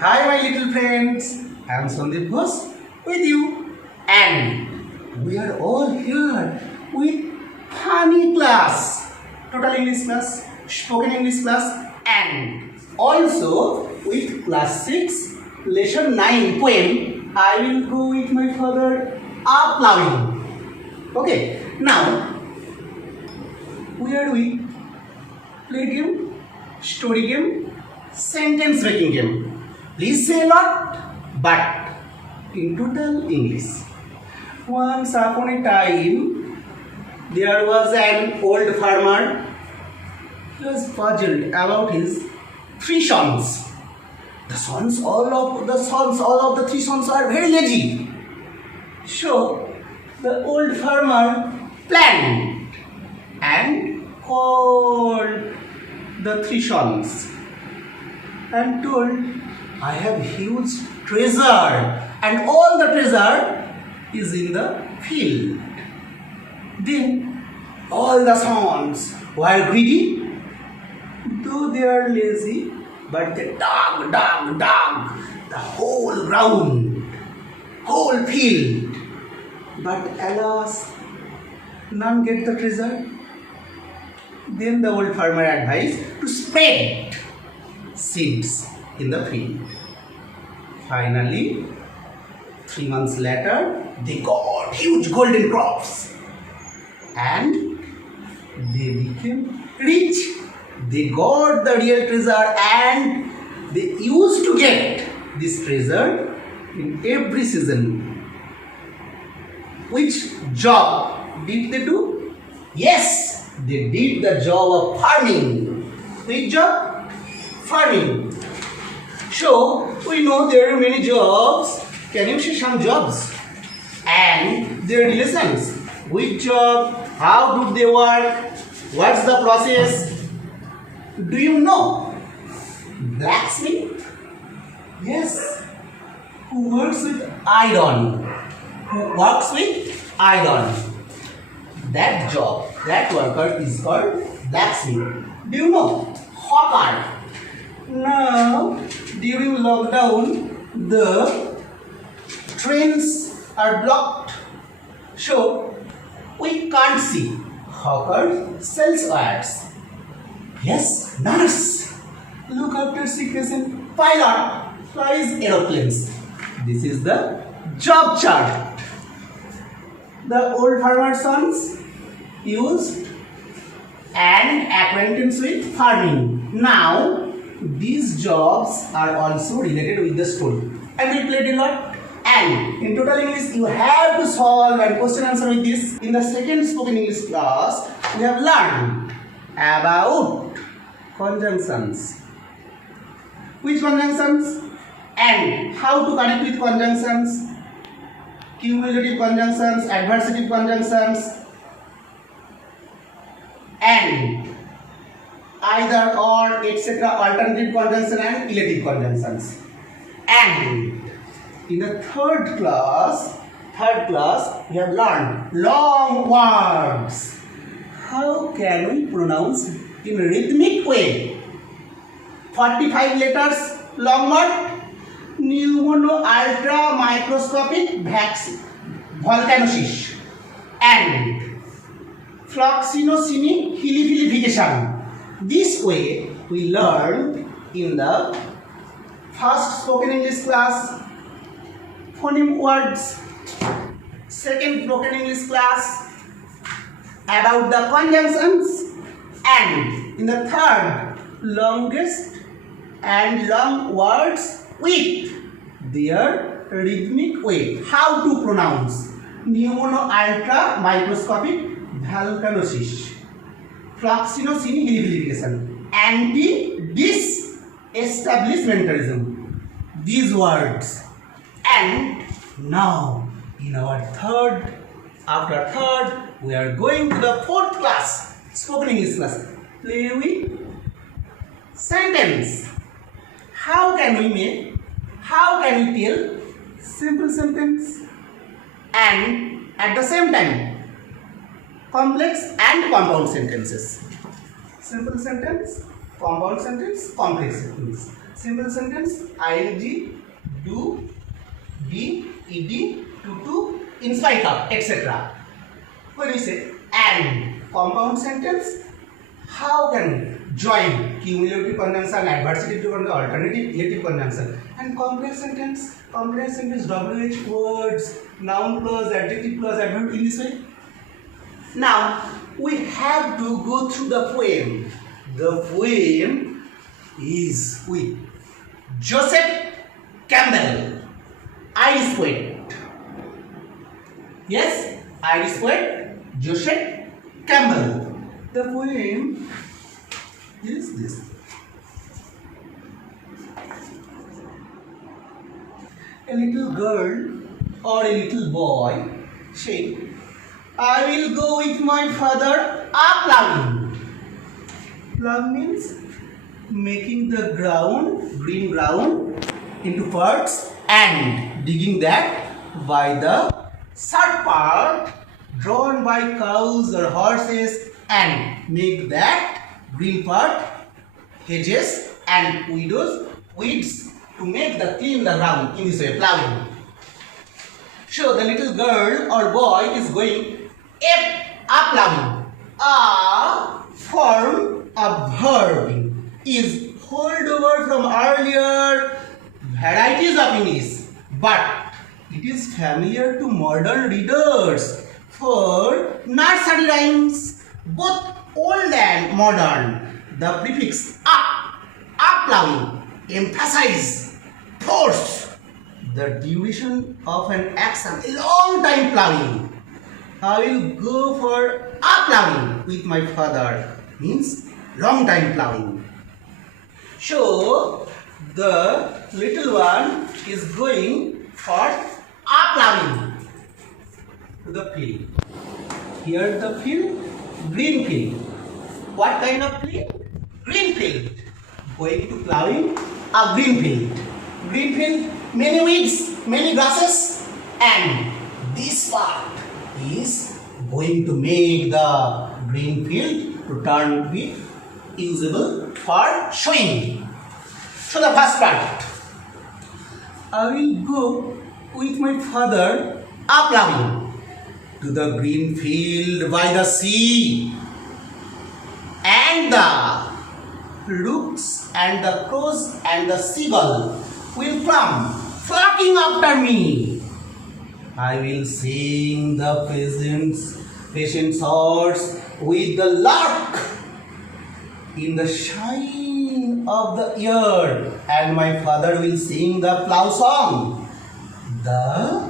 Hi my little friends, I am Sandip Ghosh with you and we are all here with funny class, total English class, spoken English class and also with class 6 lesson 9 poem. I will go with my father A-Ploughing. Okay, now we are with play game, story game, sentence making game. Please say a lot, but in total English. Once upon a time, there was an old farmer. He was puzzled about his 3 sons. All of the 3 sons are very lazy. So the old farmer planned and called the 3 sons and told, I have huge treasure and all the treasure is in the field. Then all the sons were greedy, though they are lazy, but they dug the whole ground, whole field. But alas, none get the treasure. Then the old farmer advised to spread seeds in the field. Finally, 3 months later, they got huge golden crops and they became rich. They got the real treasure and they used to get this treasure in every season. Which job did they do? Yes, they did the job of farming. Which job? Farming. So, we know there are many jobs. Can you see some jobs? And their relations. Which job? How do they work? What's the process? Do you know? Blacksmith? Yes. Who works with iron? Who works with iron? That job, that worker is called blacksmith. Do you know? Hawker. Now, during lockdown, the trains are blocked. So, we can't see. Hawker sells wires. Yes, nurse. Look after sick patient. Pilot flies aeroplanes. This is the job chart. The old farmer sons used an acquaintance with farming. Now, these jobs are also related with the story. And we played a lot. And in total English, you have to solve and question answer with this. In the second spoken English class, we have learned about conjunctions. Which conjunctions? And how to connect with conjunctions. Cumulative conjunctions, adversative conjunctions, and either or, etc. alternative conjunction and relative conjunctions. And in the third class we have learned long words. How can we pronounce in rhythmic way? 45 letters long word. Pneumono ultra microscopic volcanosis and floxinocini hilifilification. This way we learned in the first spoken English class phoneme words, second spoken English class about the conjunctions, and in the third longest and long words with their rhythmic way. How to pronounce pneumono ultra microscopic volcanosis, floxinocini hilifilification, anti-disestablishmentalism. These words. And now in our after third, we are going to the fourth class, spoken English class. Play with sentence. How can we tell simple sentence and at the same time complex and compound sentences? Simple sentence, compound sentence, complex sentence. Simple sentence, ing, do, be, ed, to, in spite of, etc. When we say and, compound sentence, how can join cumulative conjunction, adversative conjunction, alternative conjunction, and complex sentence, WH words, noun plus, adjective plus, adverb in this way. Now we have to go through the poem. The poem is with Joseph Campbell, Irish poet. Yes, Irish poet Joseph Campbell. The poem is this. A little girl or a little boy say, I will go with my father A-Ploughing. Plough means making the ground, green ground, into parts and digging that by the third part drawn by cows or horses and make that green part hedges and weeds to make the clean the ground in this way, ploughing. So the little girl or boy is going A-Ploughing. A form of verb is holdover from earlier varieties of English, but it is familiar to modern readers for nursery rhymes, both old and modern. The prefix A-Ploughing emphasize, force the duration of an action, a long time ploughing. I will go for A-Ploughing with my father means long time ploughing. So the little one is going for A-Ploughing to the field. Here the field, green field. What kind of field? Green field. Going to ploughing a green field. Green field, many weeds, many grasses, and this part is going to make the green field to turn to be usable for sowing. So the first part, I will go with my father A-Ploughing to the green field by the sea, and the rooks and the crows and the seagull will come flocking after me. I will sing the patient songs with the lark in the shine of the year, and my father will sing the plough song. The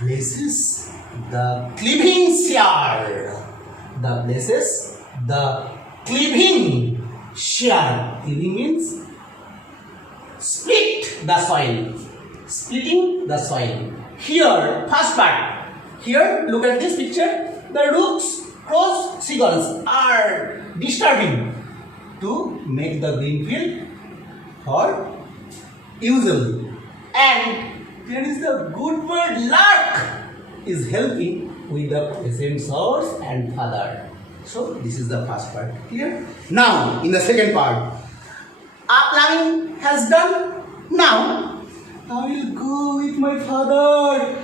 blesses the cleaving shear. The blesses the cleaving shear. Cleaving means split the soil. Splitting the soil. Here, first part. Here, look at this picture. The rooks, crows, seagulls are disturbing to make the green field for usable. And there is the good bird lark is helping with the present source and father. So this is the first part. Clear? Now, in the second part, A-Ploughing has done. Now, I will go with my father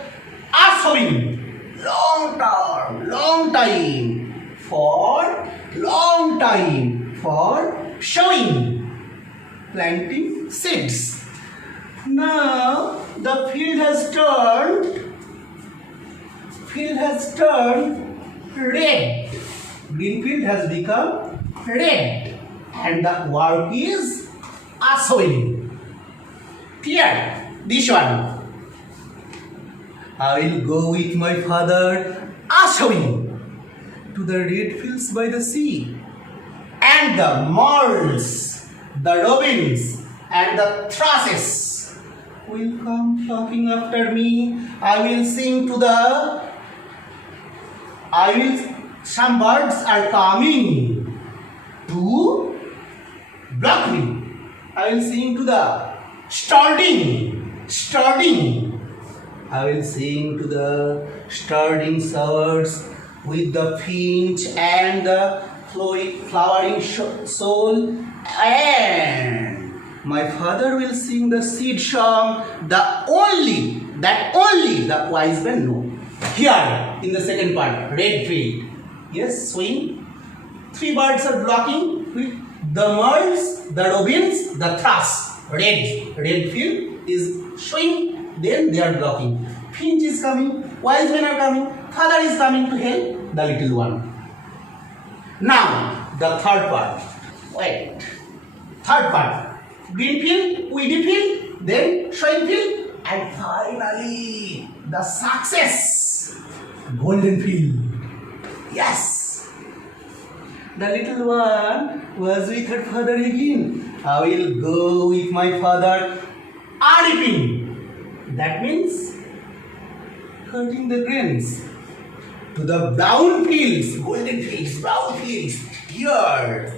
A-Sowing. Long time for showing, planting seeds. Now the field has turned red. Green field has become red, and the work is A-Sowing. Clear? This one. I will go with my father A-Sowing to the red fields by the sea, and the moles, the robins, and the thrushes will come flocking after me. Some birds are coming to block me. I will sing to the starting. I will sing to the starting showers with the finch and the flowering soul, and my father will sing the seed song, that only the wise men know. Here, in the second part, red field. Yes, swing. 3 birds are blocking with the merles, the robins, the thrush. Red field is showing, then they are blocking. Finch is coming, wise men are coming, father is coming to help the little one. Now, the third part. Wait. Third part. Green field, weedy field, then showing field, and finally, the success. Golden field. Yes. The little one was with her father again. I will go with my father reaping. That means cutting the grains. To the brown fields, golden fields, brown fields. Here,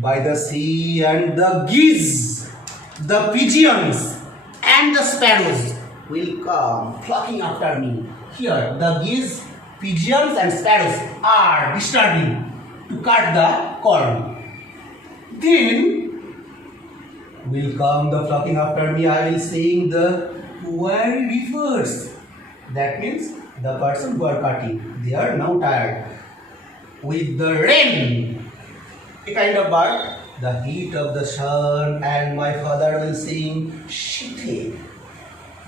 by the sea, and the geese, the pigeons, and the sparrows will come flocking after me. Here, the geese, pigeons, and sparrows are disturbing to cut the corn. Then will come the flocking after me. I will sing the wiry reefers. That means the person who are cutting, they are now tired. With the rain, a kind of bird, the heat of the sun, and my father will sing shite.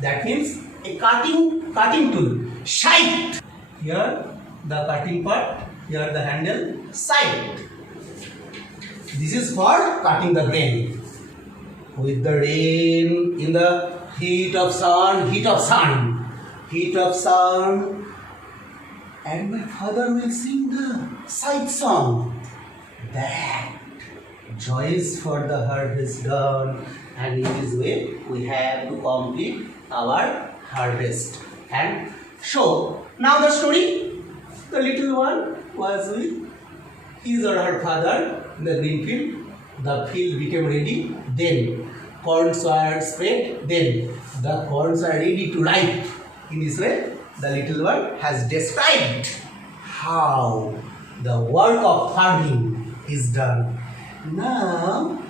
That means a cutting tool. Shite. Here the cutting part, here the handle, side. This is for cutting the grain. With the rain, in the heat of sun, and my father will sing the side song. That joy is for the harvest done, and in this way we have to complete our harvest. And so now the story. The little one was with his or her father in the green field. The field became ready. Then corns were spread. Then the corns are ready to ripe. In this way, the little one has described how the work of farming is done. Now,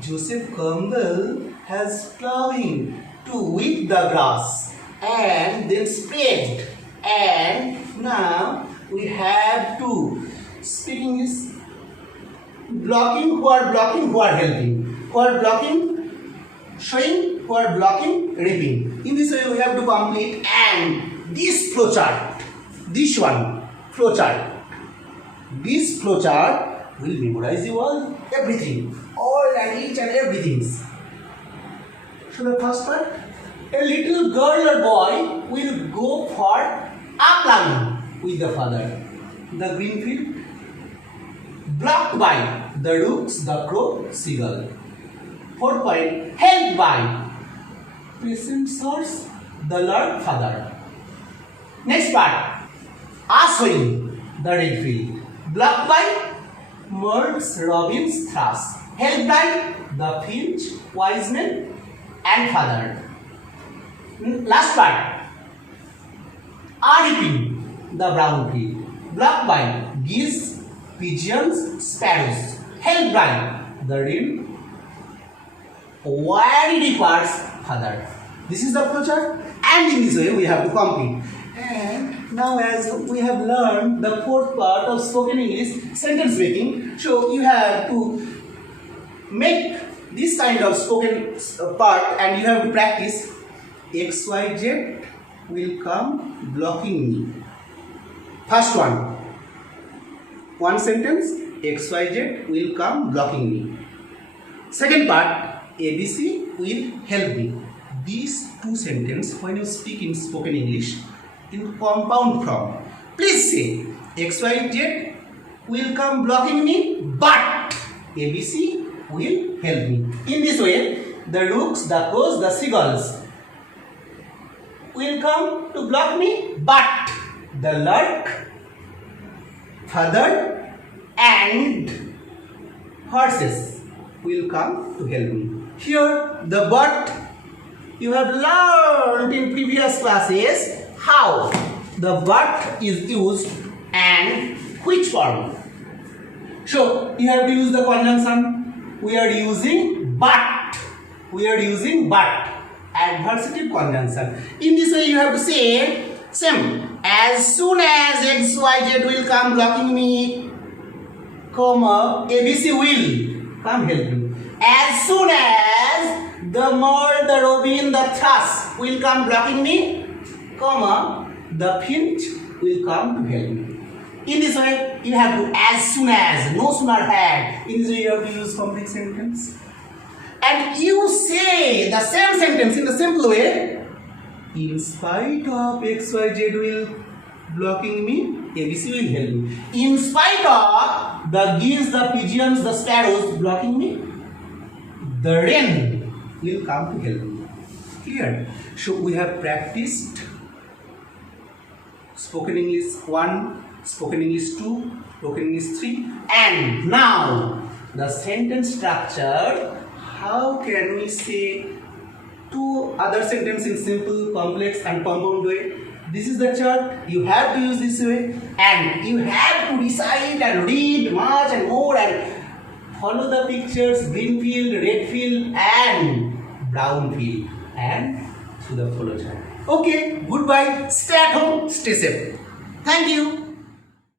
Joseph Campbell has ploughing to weed the grass and then spread. And now we have to, speaking is blocking, who are helping, who are blocking, showing, who are blocking, reaping. In this way we have to complete, and this flowchart, this flowchart will memorize you all, everything, all and each and everything. So the first part, a little girl or boy will go for A-Ploughing with the father. The green field blocked by the rooks, the crow, seagull. 4th point, helped by patient source, the Lord Father. Next part, A-Sowing, the red field, blocked by merles, robins, thrush, helped by the finch, wise men, and father. Last part, A-Reaping, the brown field, blocked by geese, pigeons, sparrows, helped by the red, wiry reapers, father. This is the flowchart, and in this way we have to complete. And now, as we have learned the 4th part of spoken English, sentence making, so you have to make this kind of spoken part, and you have to practice. XYZ will come blocking me. First one sentence, XYZ will come blocking me. Second part, ABC will help me. These 2 sentences, when you speak in spoken English in compound form, please say XYZ will come blocking me, but ABC will help me. In this way, the rooks, the crows, the seagulls will come to block me, but the lark, feather, and horses will come to help me. Here, the but, you have learned in previous classes how the but is used and which form. So, you have to use the conjunction. We are using but. We are using but. Adversative conjunction. In this way, you have to say same. As soon as XYZ will come blocking me, comma, ABC will come help me. As soon as the mole, the robin, the thrush will come blocking me, comma, the finch will come to help me. In this way, you have to as soon as, no sooner had. In this way, you have to use complete sentence. And you say the same sentence in the simple way. In spite of XYZ will blocking me, ABC will help me. In spite of the geese, the pigeons, the sparrows blocking me, the rain will come to help me. Clear? So we have practiced spoken English 1, spoken English 2, spoken English 3, and now the sentence structure. How can we say two other sentences in simple, complex and compound way? This is the chart. You have to use this way, and you have to recite and read much and more and follow the pictures, green field, red field and brown field, and through the follow chart. Okay, goodbye. Stay at home, stay safe. Thank you.